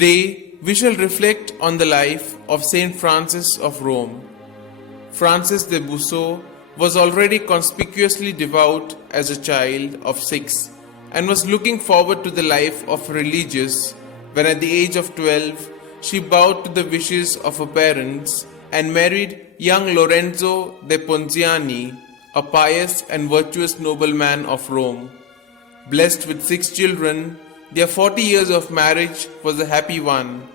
Today, we shall reflect on the life of Saint Francis of Rome. Francis de Busseau was already conspicuously devout as a child of 6 and was looking forward to the life of a religious when at the age of 12 she bowed to the wishes of her parents and married young Lorenzo de Ponziani, a pious and virtuous nobleman of Rome. Blessed with 6 children, their 40 years of marriage was a happy one,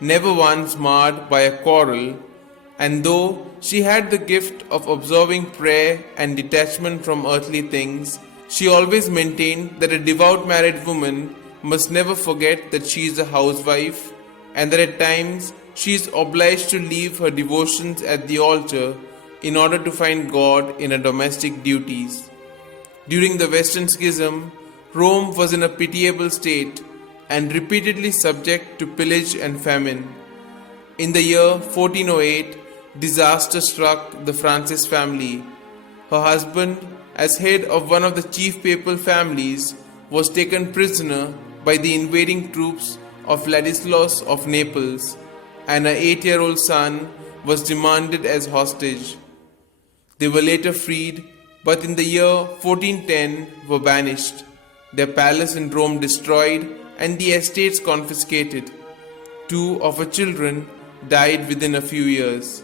never once marred by a quarrel, and though she had the gift of observing prayer and detachment from earthly things, she always maintained that a devout married woman must never forget that she is a housewife and that at times she is obliged to leave her devotions at the altar in order to find God in her domestic duties. During the Western Schism, Rome was in a pitiable state and repeatedly subject to pillage and famine. In the year 1408, disaster struck the Francis family. Her husband, as head of one of the chief papal families, was taken prisoner by the invading troops of Ladislaus of Naples, and her 8-year-old son was demanded as hostage. They were later freed, but in the year 1410 were banished, their palace in Rome destroyed and the estates confiscated. 2 of her children died within a few years.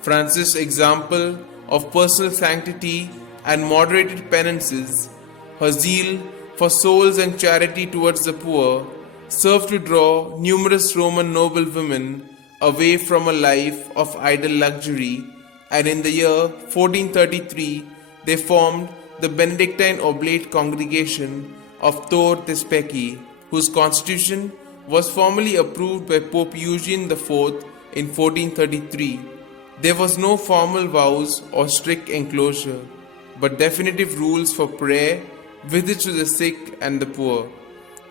Francis' example of personal sanctity and moderated penances, her zeal for souls and charity towards the poor, served to draw numerous Roman noble women away from a life of idle luxury, and in the year 1433 they formed the Benedictine Oblate Congregation of Tor Tespeci, whose constitution was formally approved by Pope Eugene IV in 1433. There was no formal vows or strict enclosure, but definitive rules for prayer, visits to the sick and the poor.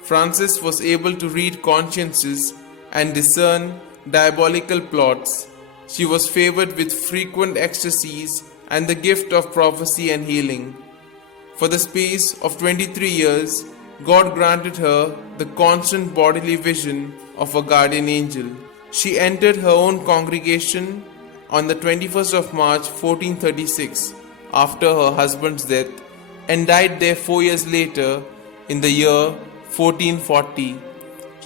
Francis was able to read consciences and discern diabolical plots. She was favored with frequent ecstasies and the gift of prophecy and healing. For the space of 23 years, God granted her the constant bodily vision of a guardian angel. She entered her own congregation on the 21st of March 1436 after her husband's death and died there 4 years later in the year 1440.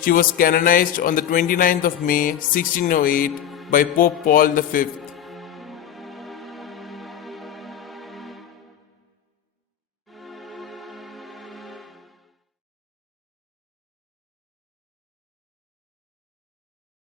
She was canonized on the 29th of May 1608 by Pope Paul V.